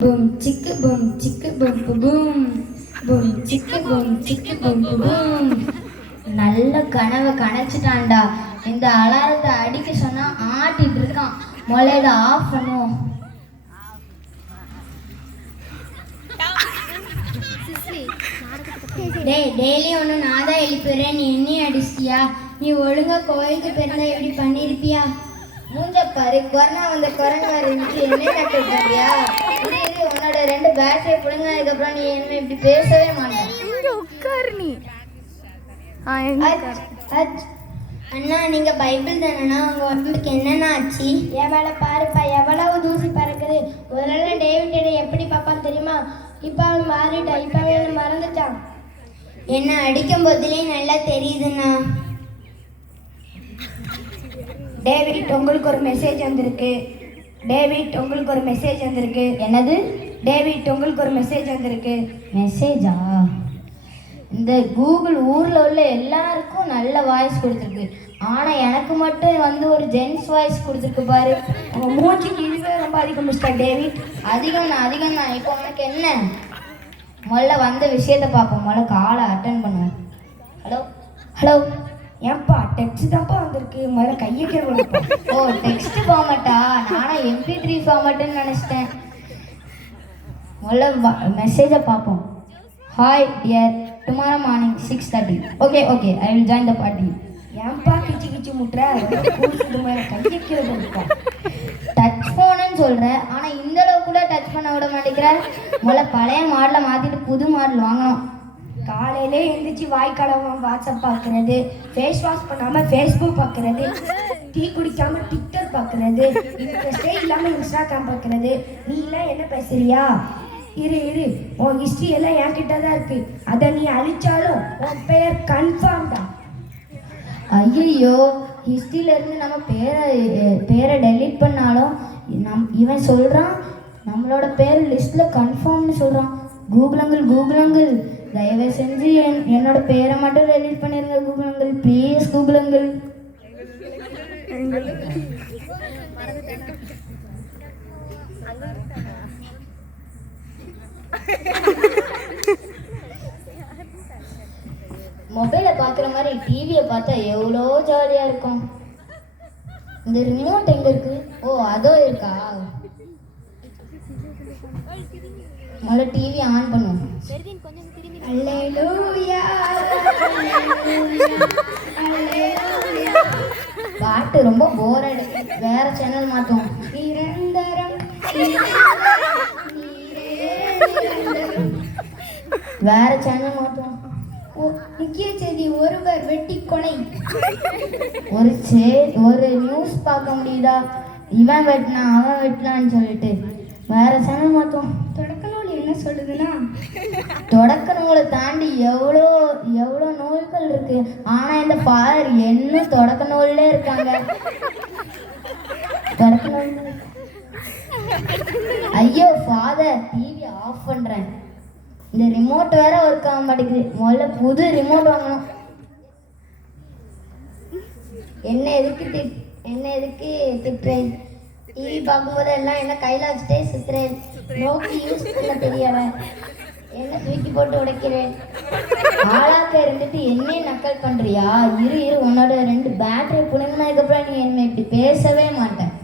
boom chicka boom boom boom chicka boom boom. நல்ல கனவை கணைச்சிட்டான்டா. இந்த அலாரத்தை அடிக்க சொன்னா ஆட்டிட்டு இருக்கான். முதல்ல ஆஃப் பண்ணுவோம். டெய்லி ஒன்று நான் தான் எழுப்பிடுறேன், நீ என்னையும் அடிச்சிட்டியா? நீ ஒழுங்கா கோயிலுக்கு பிறந்தா இப்படி பண்ணிருப்பியா? மூஞ்ச பாரு, கொரோனா வந்த கொரோனா இருந்துச்சு, என்ன நட்டுறியா? உன்னோட 2 பேட்டரி பிடுங்க, அதுக்கப்புறம் நீ என்ன இப்படி பேசவே மாட்டேன். அண்ணா நீங்க பைபிள் தானண்ணா, உங்க உடம்புக்கு என்னென்ன ஆச்சு? எவ்வளோ பாருப்பா, எவ்வளவு தூசி பறக்குது. முதல்ல டேவிட் எப்படி பார்ப்பான் தெரியுமா? இப்போ அவன் மாறிட்டா, இப்போ அவன் மறந்துட்டான். என்ன அடிக்கும் போதிலே நல்லா தெரியுதுண்ணா. டேவிட் உங்களுக்கு ஒரு மெசேஜ் வந்திருக்கு. டேவிட் உங்களுக்கு ஒரு மெசேஜ் வந்திருக்கு. என்னது? டேவிட் உங்களுக்கு ஒரு மெசேஜ் வந்திருக்கு. மெசேஜா? இந்த கூகுள் ஊரில் உள்ள எல்லாருக்கும் நல்ல வாய்ஸ் கொடுத்துருக்கு, ஆனால் எனக்கு மட்டும் வந்து ஒரு ஜென்ஸ் வாய்ஸ் கொடுத்துருக்கு பாரு. உங்கள் மூச்சுக்கு இதுவே ரொம்ப அதிகம் மிஸ்டர் டேவிட். அதிகம்ண்ணா. இப்போ உனக்கு என்ன? முதல்ல வந்த விஷயத்தை பார்ப்போம். முதல்ல காலை அட்டன் பண்ணுவோம். ஹலோ ஏன்ப்பா டெக்ஸ்ட் தான்ப்பா வந்திருக்கு, முதல்ல கையை கேட்க. ஓ டெக்ஸ்ட் ஃபார்மட்டா? நானா MP3 ஃபார்மட்டுன்னு நினச்சிட்டேன். முதல்ல மெசேஜை பார்ப்போம். Hi dear, tomorrow morning 6:30. Okay I will join the party. ஏன்ப்பா கிச்சு முட்டுற? கையை கேட்க. டச் ஃபோனுன்னு சொல்கிறேன், ஆனால் இந்த அளவு கூட டச் பண்ண விட மாட்டேங்கிற. முதல்ல பழைய மாடலை மாற்றிட்டு புது மாடல் வாங்கணும். காலையிலே எழுந்திரிச்சு வாய்க்காலமாக வாட்ஸ்அப் பார்க்குறது, ஃபேஸ் வாஷ் பண்ணாமல் ஃபேஸ்புக் பார்க்குறது, டீ குடிக்காமல் ட்விட்டர் பார்க்குறது, இன்ட்ரெஸ்டே இல்லாமல் இன்ஸ்டாகிராம் பார்க்குறது. நீலாம் என்ன பேசுறியா? இரு உன் ஹிஸ்ட்ரி எல்லாம் என்கிட்ட தான் இருக்குது. அதை நீ அழிச்சாலும் உன் பெயர் கன்ஃபார்ம் தான். ஐயோ, ஹிஸ்ட்ரியிலேருந்து நம்ம பேரை டெலீட் பண்ணாலும் இவன் சொல்கிறான் நம்மளோட பேர் லிஸ்ட்டில் கன்ஃபார்ம்னு சொல்கிறான். கூகுள் அங்கிள் தயவு செஞ்சு என்னோட பேரை மட்டும் டெலீட் பண்ணிடுங்க Google uncle, please Google uncle. மொபைலை பார்க்குற மாதிரி டிவியை பார்த்தா எவ்வளோ ஜாலியாக இருக்கும். இந்த ரிமோட் எங்கே இருக்கு? ஓ அதோ இருக்கா? முதல்ல டிவி ஆன் பண்ணுவோம். பாட்டு ரொம்ப போர் அடிக்கு, வேற சேனல் மாற்றுவோம். வேற சேனல் மாற்றுவோம். முக்கிய செய்தி, ஒருவர் வெட்டி கொலை. ஒரு நியூஸ் பார்க்க முடியுதா? இவன் வெட்டினா அவன் வெட்டினான்னு சொல்லிட்டு வேற சேனல் மாற்றுவோம். தொடக்க நூல் என்ன சொல்லுதுன்னா, தொடக்க நூலை தாண்டி எவ்வளோ நூல்கள் இருக்கு, ஆனா இந்த ஃபாதர் என்ன தொடக்க நூல்ல இருக்காங்க. தொடக்க நூல். ஐயோ ஃபாதர், டிவி ஆஃப் பண்றேன். இந்த ரிமோட் வேற ஒர்க் ஆக மாட்டேங்குது. முதல்ல புது ரிமோட் வாங்கணும். என்ன எதுக்கு திட்டுறேன்? டிவி பார்க்கும்போது எல்லாம் என்ன கையில் வச்சுட்டே சுத்துறேன். நோக்கி யூஸ் பண்ண தெரியல, என்ன தூக்கி போட்டு உடைக்கிறேன். ஆளாக்க இருந்துட்டு என்னையே நக்கல் பண்றியா? இரு உன்னோட 2 பேட்டரி புடுங்கினதுக்கப்புறம் நீ என்ன இப்படி பேசவே மாட்டேன்.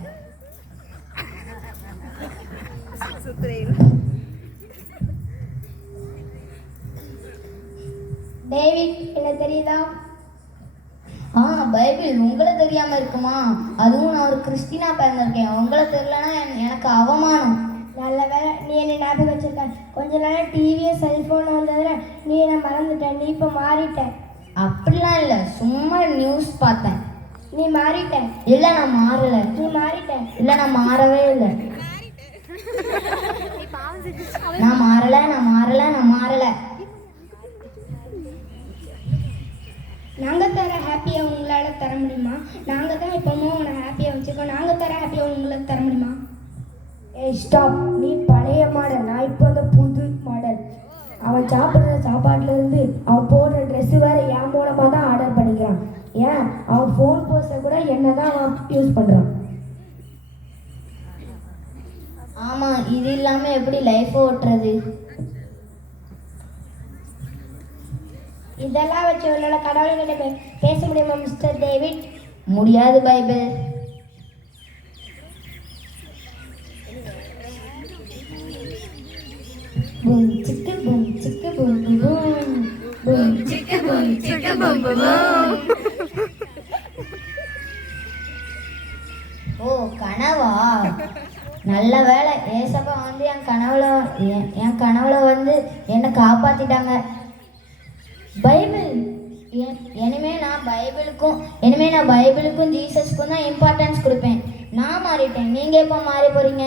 டேவிட் என்ன தெரியுதா? பைபிள் உங்களை தெரியாம இருக்குமா? அதுவும் நான் ஒரு கிறிஸ்டினா பிறந்திருக்கேன், உங்களை தெரியலன்னா எனக்கு அவமானம். நல்ல வேலை நீ என்ன ஞாபகம் வச்சிருக்க. கொஞ்ச நாள் டிவியை செல்போன் வந்ததுல நீ என்ன மறந்துட்ட. நீ இப்போ மாறிட்ட. அப்படிலாம் இல்லை, சும்மா நியூஸ் பார்த்தேன். நீ மாறிட்ட? இல்லை நான் மாறலை. நீ மாறிட்ட? இல்லை நான் மாறவே இல்லை. நான் மாறலை. நாங்கள் தர ஹாப்பியாக உங்களால் தர முடியுமா? நாங்கள் தான் இப்போமோ உன்னை ஹாப்பியாக வச்சுருக்கோம். நாங்கள் தர ஹாப்பியாக உங்களுக்கு தர முடியுமா? ஸ்டாப். நீ பழைய மாடல், நான் இப்போ வந்து புது மாடல். அவன் சாப்பிட்ற சாப்பாட்டிலேருந்து அவன் போடுற ட்ரெஸ்ஸு வேறு என் மூலமாக தான் ஆர்டர் பண்ணிக்கிறான். ஏன் அவன் ஃபோன் போஸை கூட என்ன தான் அவன் யூஸ் பண்ணுறான். ஆமாம், இது இல்லாமல் எப்படி லைஃப் ஓட்டுறது? இதெல்லாம் வச்சு உங்களோட கடவுள்கிட்ட பேச முடியுமா மிஸ்டர் டேவிட்? முடியாது பைபிள். பூம் சிக்கு பூம் சிக்கு பூம் பூம் பூம் சிக்கு பூம் சிக்கு பூம் பூம். ஓ, கனவா? நல்ல வேலை, ஏசப்பா வந்து என் கனவுல வந்து என்னை காப்பாத்திட்டாங்க. பைபிள் இனிமே நான் பைபிளுக்கும் ஜீசஸ்க்கும் தான் இம்பார்ட்டன்ஸ் கொடுப்பேன். நான் மாறிட்டேன். நீங்க எப்போ மாறி போறீங்க?